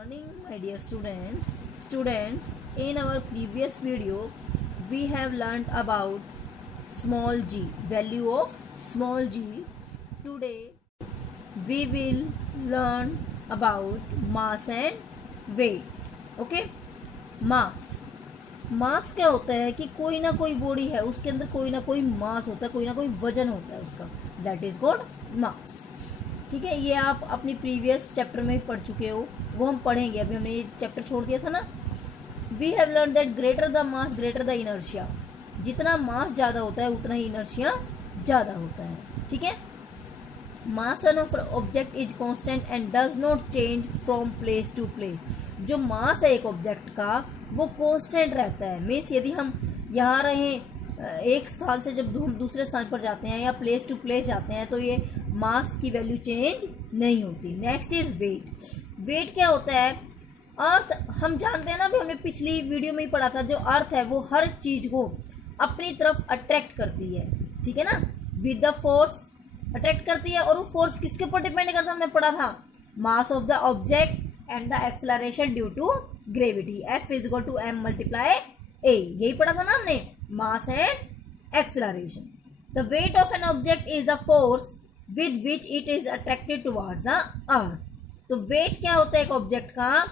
Morning, my dear students, in our previous video we have learned about small g, value of small g. Today we will learn about mass and weight. Okay, मास क्या होता है कि कोई ना कोई body है, उसके अंदर कोई ना कोई मास होता है, कोई ना कोई वजन होता है उसका, दैट इज कॉल्ड मास. ठीक है, ये आप अपनी प्रीवियस चैप्टर में पढ़ चुके हो, वो हम पढ़ेंगे. अभी हमने ये चैप्टर छोड़ दिया था ना. We have learn that greater the mass greater the inertia. जितना मास ज़्यादा होता है उतना ही इनर्शिया ज़्यादा होता है. ठीक है, mass of object is constant and does not change from place to place. जो मास है एक ऑब्जेक्ट का वो कांस्टेंट रहता है. मीन्स यदि हम यहाँ रहें, एक स्थान से जब हम दूसरे स्थान पर जाते हैं या प्लेस टू प्लेस जाते हैं तो ये मास की वैल्यू चेंज नहीं होती. Next is wait. वेट क्या होता है? अर्थ. हम जानते हैं ना, अभी हमने पिछली वीडियो में ही पढ़ा था, जो अर्थ है वो हर चीज को अपनी तरफ अट्रैक्ट करती है. ठीक है ना, विद द फोर्स अट्रैक्ट करती है. और वो फोर्स किसके ऊपर डिपेंड करता है? हमने पढ़ा था mass of the object and the acceleration due to gravity. F is equal to m multiply a. यही पढ़ा था ना हमने, mass and acceleration. The weight of an object is the force with which it is attracted towards the earth. तो weight क्या होता है एक ऑब्जेक्ट का?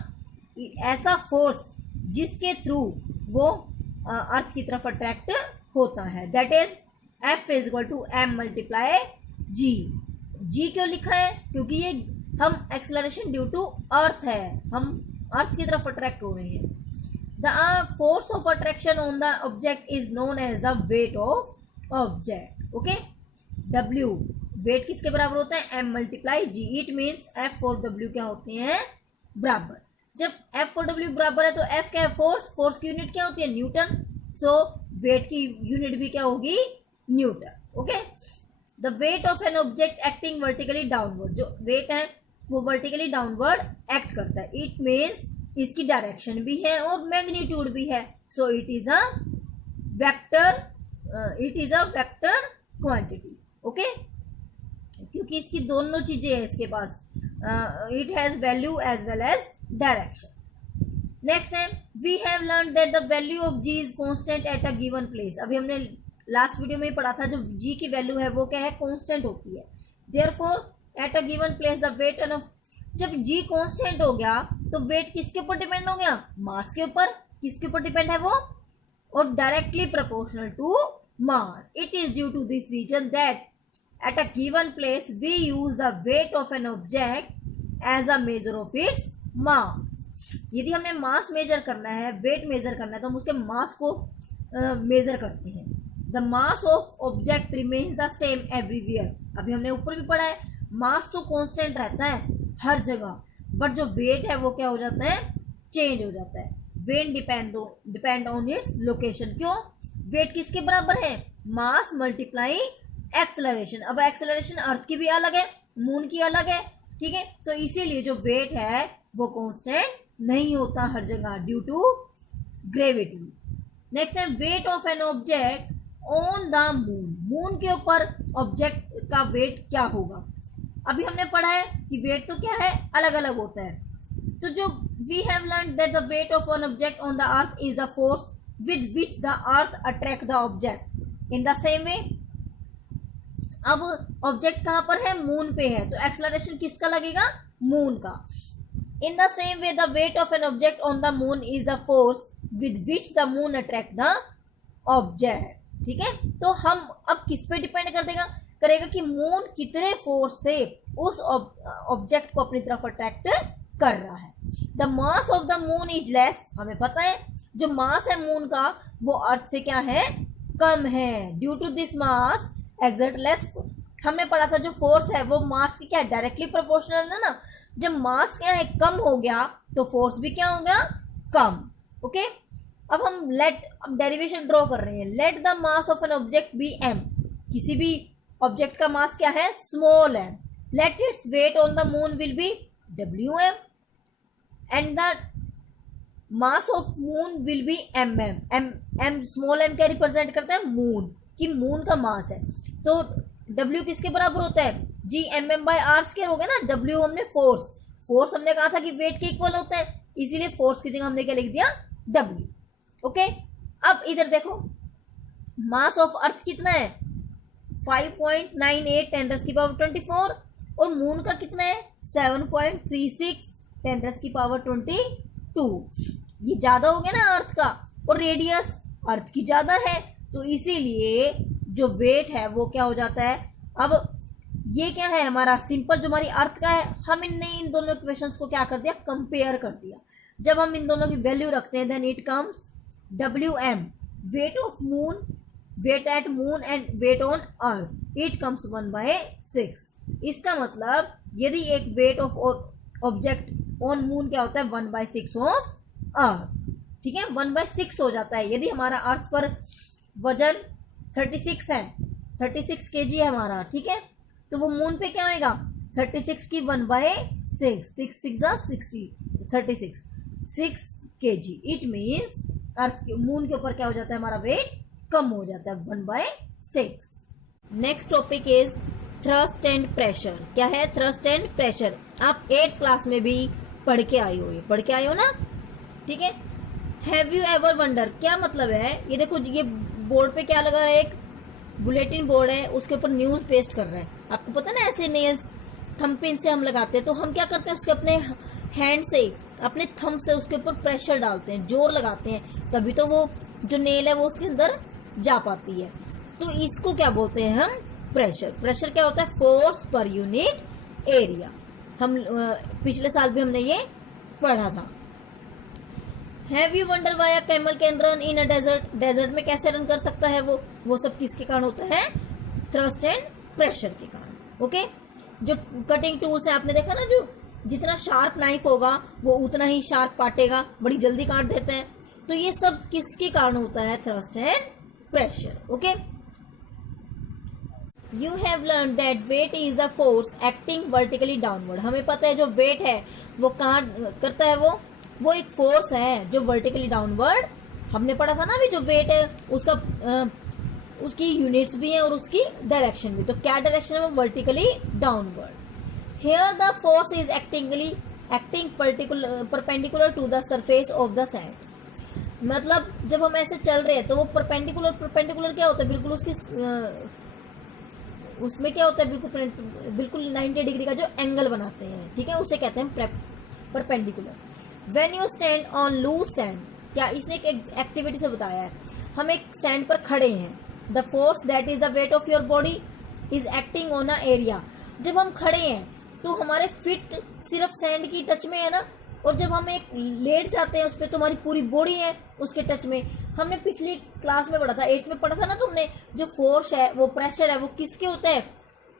ऐसा फोर्स जिसके थ्रू वो अर्थ की तरफ अट्रैक्ट होता है, that is F is equal to m multiply g. g क्यों लिखा है? क्योंकि ये हम एक्सेलरेशन ड्यू टू अर्थ है, हम अर्थ की तरफ अट्रैक्ट हो रहे हैं. The force of attraction on the object is known as the weight of object. Okay, W weight किसके बराबर होता है? m multiply g. It means F और W क्या होते हैं? बराबर. जब F और W बराबर है तो F क्या है? फोर्स. फोर्स की यूनिट क्या होती है? न्यूटन. सो वेट की यूनिट भी क्या होगी? Newton. Okay, the weight of an object acting vertically downward. जो वेट है वो वर्टिकली डाउनवर्ड एक्ट करता है. इट मीन्स इसकी डायरेक्शन भी है और मैग्नीट्यूड भी है. So it is a vector, it is a vector quantity. Okay, क्योंकि इसकी दोनों चीजें हैं इसके पास. It has value as well as direction. Next है, we have learn that the value of g is constant at a given place. अभी हमने लास्ट वीडियो में ही पढ़ा था, जो g की वैल्यू है वो क्या है? कांस्टेंट होती है. Therefore eight a given place the weight of. जब g कांस्टेंट हो गया तो वेट किसके ऊपर डिपेंड हो गया? मास के ऊपर. किसके ऊपर डिपेंड है वो? और directly proportional to mass. It is due to this reason that at a given place we use the weight of an object as a measure of its mass. यदि हमने मास मेजर करना है, वेट मेजर करना है, तो हम उसके मास को मेजर करते हैं. The mass of object remains the same everywhere. अभी हमने ऊपर भी पढ़ा है, मास तो कांस्टेंट रहता है हर जगह, बट जो वेट है वो क्या हो जाता है? चेंज हो जाता है. Weight depend on its location. क्यों? वेट किसके बराबर है? Mass multiply acceleration. अब एक्सेलरेशन अर्थ की भी अलग है, मून की अलग है. ठीक है, तो इसीलिए जो वेट है वो कांस्टेंट नहीं होता हर जगह ड्यू टू ग्रेविटी. नेक्स्ट है, wait of an object on the moon. Moon के ऊपर ऑब्जेक्ट का वेट क्या होगा? अभी हमने पढ़ा है कि वेट तो क्या है? अलग अलग होता है. तो जो we have learn that the weight of an object on the earth is the force with which the earth attract the object. In the same way, अब ऑब्जेक्ट कहां पर है? मून पे है, तो एक्सेलरेशन किसका लगेगा? मून का. इन the same way the weight of an object on the moon is the force with which the moon attract the object. ठीक है, तो हम अब किस पे डिपेंड करेगा कि मून कितने फोर्स से उस ऑब्जेक्ट को अपनी तरफ अट्रैक्ट कर रहा है. The mass of the moon is less. हमें पता है जो मास है मून का वो अर्थ से क्या है? कम है. Due to this mass exert less. हमने पढ़ा था जो फोर्स है वो मास की क्या है? डायरेक्टली प्रोपोर्शनल है ना. जब मास क्या है? कम हो गया तो फोर्स भी क्या हो गया? कम. ओके, अब हम अब डेरिवेशन ड्रॉ कर रहे हैं. Let the mass of an object be m. किसी भी ऑब्जेक्ट का मास क्या है? Small m. Let its weight on the moon will be wm and the mass of moon will be mm. m small m क्या represent करता है? Moon. कि moon का मास है तो W किसके बराबर होता है? g mm by r square हो गया ना. W हमने फोर्स फोर्स हमने कहा था कि वेट के इक्वल होता है, इसीलिए फोर्स की जगह हमने क्या लिख दिया, W। ओके, अब इधर देखो, मास ऑफ अर्थ कितना है, 5.98 10⁻24, और मून का कितना है, 7.36 10⁻22। ये ज्यादा हो गया ना अर्थ का, और रेडियस अर्थ की ज्यादा है, तो इसीलिए जो वेट है वो क्या हो जाता है। अब ये क्या है हमारा सिंपल, जो हमारी अर्थ का है, हम इन दोनों इक्वेशंस को क्या कर दिया, कंपेयर कर दिया। जब हम इन दोनों की वैल्यू रखते हैं, then it comes WM, weight of moon, weight at moon and weight on earth, it comes 1/6। इसका मतलब यदि एक weight of object on moon क्या होता है, 1/6 ऑफ अर्थ। ठीक है, 1/6 हो जाता है। यदि हमारा अर्थ पर वजन 36 है, 36 kg है हमारा, ठीक है, तो वो मून पे क्या होएगा, 36 की 1/6, 6 6 60, 36 6 kg। It means earth moon के ऊपर क्या हो जाता है, हमारा वेट कम हो जाता है, 1/6। Next topic is thrust and pressure. क्या है थ्रस्ट एंड प्रेशर, आप 8th क्लास में भी पढ़ के आए हो, ये पढ़ के आए हो ना, ठीक है। हैव यू एवर वंडर, क्या मतलब है, ये देखो, ये बोर्ड पे क्या लगा है, एक बुलेटिन बोर्ड है, उसके ऊपर न्यूज पेस्ट कर रहा है। आपको पता ना, ऐसे नेल्स थंबपिन से हम लगाते हैं, तो हम क्या करते हैं, उसके अपने हैंड से, अपने थंब से उसके ऊपर प्रेशर डालते हैं, जोर लगाते हैं, तभी तो वो जो नेल है वो उसके अंदर जा पाती है। तो इसको क्या बोलते हैं हम, प्रेशर। प्रेशर क्या होता है, फोर्स पर यूनिट एरिया। हम पिछले साल भी हमने ये पढ़ा था। Have you wonder why a camel can run in a desert, desert में कैसे रन कर सकता है वो सब किसके कारण होता है, थ्रस्ट एंड प्रेशर के कारण। ओके, जो कटिंग टूल्स है आपने देखा ना, जो जितना शार्प नाइफ होगा वो उतना ही शार्प काटेगा, बड़ी जल्दी काट देते हैं, तो ये सब किसके कारण होता है, thrust and pressure. Okay, you have learn that weight is a force acting vertically downward. हमें पता है जो वेट है वो कहाँ करता है, वो एक फोर्स है जो वर्टिकली डाउनवर्ड, हमने पढ़ा था ना अभी, जो वेट है उसका उसकी यूनिट्स भी है और उसकी डायरेक्शन भी। तो क्या डायरेक्शन है, वो vertically downward. Here the force is acting perpendicular to the surface of the sand. मतलब जब हम ऐसे चल रहे हैं तो वो परपेंडिकुलर क्या होता है, बिल्कुल उसकी उसमें क्या होता है, बिल्कुल 90 डिग्री का जो एंगल बनाते हैं, ठीक है, उसे कहते हैं perpendicular. When you stand on loose sand, क्या इसने एक एक्टिविटी से बताया है, हम एक सैंड पर खड़े हैं, the force that is the weight of your body is acting on a area। जब हम खड़े हैं तो हमारे फिट सिर्फ सैंड की टच में है ना, और जब हम एक लेट जाते हैं उस पर तो हमारी पूरी बॉडी है उसके टच में। हमने पिछली क्लास में पढ़ा था, 8th में पढ़ा था ना तुमने, जो फोर्स है वो प्रेशर है वो किसके होता है,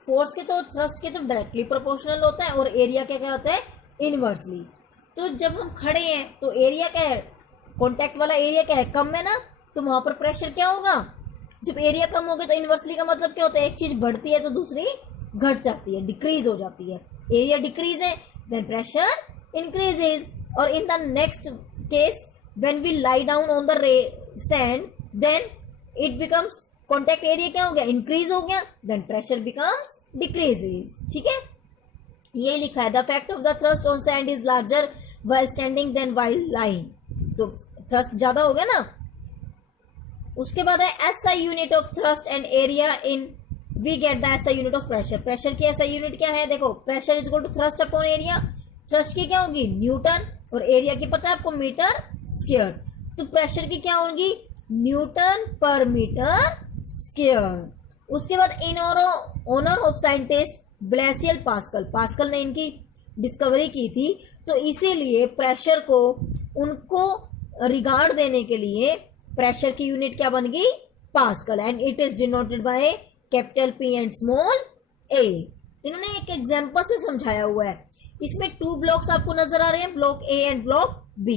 फोर्स के तो थ्रस्ट के तो डायरेक्टली प्रोपोर्शनल होता है, और एरिया क्या होता है, इनवर्सली। तो जब हम खड़े हैं तो एरिया क्या है, कॉन्टैक्ट वाला एरिया क्या है, कम है ना, तो वहां पर प्रेशर क्या होगा, जब एरिया कम हो गया तो इनवर्सली का मतलब क्या होता है, एक चीज बढ़ती है तो दूसरी घट जाती है, डिक्रीज हो जाती है। एरिया डिक्रीज है देन प्रेशर इंक्रीजेज। और in the next case when we lie down on the sand then it becomes, contact area क्या हो गया, इंक्रीज हो गया, देन प्रेशर बिकम्स डिक्रीजेज। ठीक है, ये लिखा है the fact of the thrust on sand is larger while standing than while lying. तो थ्रस्ट ज्यादा हो गया ना। उसके बाद है SI unit of thrust and area in we get the SI unit of pressure. Pressure की एसआई यूनिट क्या है, देखो, pressure is equal to thrust upon area. Thrust की क्या होगी, न्यूटन, और एरिया की पता है आपको, मीटर स्क्वायर। तो प्रेशर की क्या होगी, न्यूटन पर मीटर स्क्वायर। उसके बाद in honour of scientist Blaise Pascal ने इनकी डिस्कवरी की थी, तो इसीलिए प्रेशर को उनको रिगार्ड देने के लिए प्रेशर की यूनिट क्या बन गई, pascal, and it is denoted by capital P and small a। इन्होंने एक एग्जांपल से समझाया हुआ है। इसमें 2 ब्लॉक्स आपको नजर आ रहे हैं, block A and block B।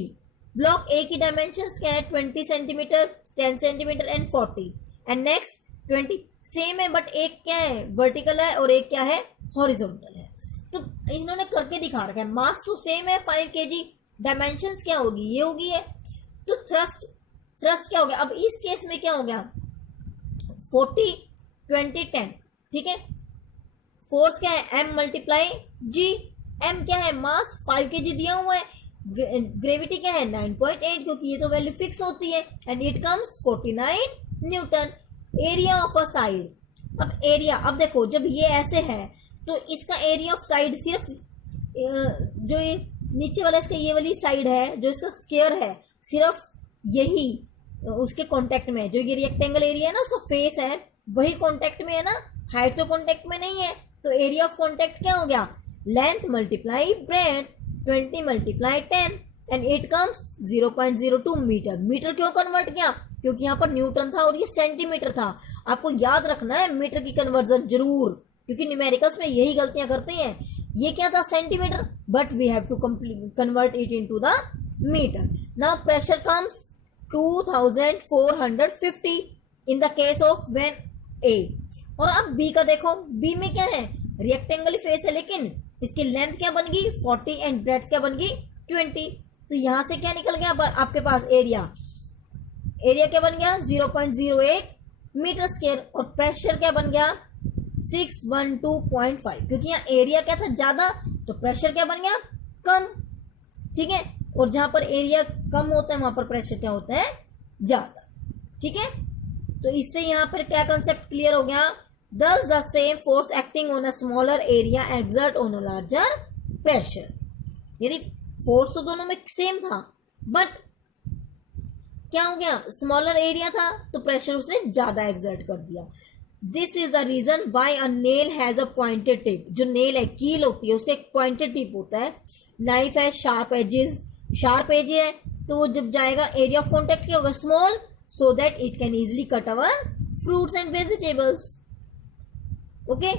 Block A की डायमेंशंस क्या है, 20 centimetre, 10 centimetre and 40, and next 20 same है, बट एक क्या है, वर्टिकल है, और एक क्या है, हॉरिजॉन्टल है। तो इन्होंने करके दिखा रखा है। मास तो सेम है 5 kg, डायमेंशंस क्या होगी, ये होगी है। तो थ्रस्ट क्या हो गया, अब इस केस में क्या हो गया, 40 20 10, ठीक है। फोर्स क्या है, M × G, m क्या है, मास 5 kg दिया हुआ है, ग्रेविटी क्या है 9.8, क्योंकि ये तो वैल्यू फिक्स होती है, and it comes 49 Newton. Area of a side, अब एरिया, अब देखो जब ये ऐसे है तो इसका एरिया ऑफ साइड सिर्फ जो ये नीचे वाला इसका ये वाली साइड है, जो इसका स्क्वायर है, सिर्फ यही उसके कांटेक्ट में है। जो ये रेक्टेंगल एरिया है ना, उसका फेस है, वही कांटेक्ट में है ना, हाइट तो कांटेक्ट में नहीं है। तो एरिया ऑफ कांटेक्ट क्या हो गया, length multiply breadth, 20 multiply 10 and it comes 0.02 metre. Metre क्यों कन्वर्ट किया, क्योंकि यहाँ पर न्यूटन था और ये सेंटीमीटर था। आपको याद रखना है मीटर की कन्वर्जन जरूर, क्योंकि न्यूमेरिकल्स में यही गलतियां करते हैं। ये क्या था, centimetre, but we have to convert it into the metre. Now pressure comes 2450 in the case of when a. और अब बी का देखो, बी में क्या है, रेक्टेंगल फेस है, लेकिन इसकी लेंथ क्या बन गई 40 एंड ब्रेड्थ क्या बन गई 20। तो यहां से क्या निकल गया आपके पास, एरिया क्या बन गया 0.08 मीटर स्क्वायर, और प्रेशर क्या बन गया 612.5, क्योंकि यहाँ एरिया क्या था ज्यादा, तो प्रेशर क्या बन गया कम। ठीक है, और जहां पर एरिया कम होता है वहां पर प्रेशर क्या होता है ज्यादा। ठीक है, तो इससे यहां पर क्या कंसेप्ट क्लियर हो गया, thus the same force acting on a smaller area exert on a larger pressure। यदि फोर्स तो दोनों में सेम था, बट क्या हो गया, स्मॉलर एरिया था तो प्रेशर उसने ज्यादा एक्सर्ट कर दिया। This is the reason why a nail has a pointed tip. जो नेल है, कील होती है, उसका एक पॉइंटेड टिप होता है। नाइफ है, शार्प एजेस, शार्प एज है, तो वो जब जाएगा एरिया ऑफ कॉन्टेक्ट क्या होगा small, so that it can easily cut our fruits and vegetables. Okay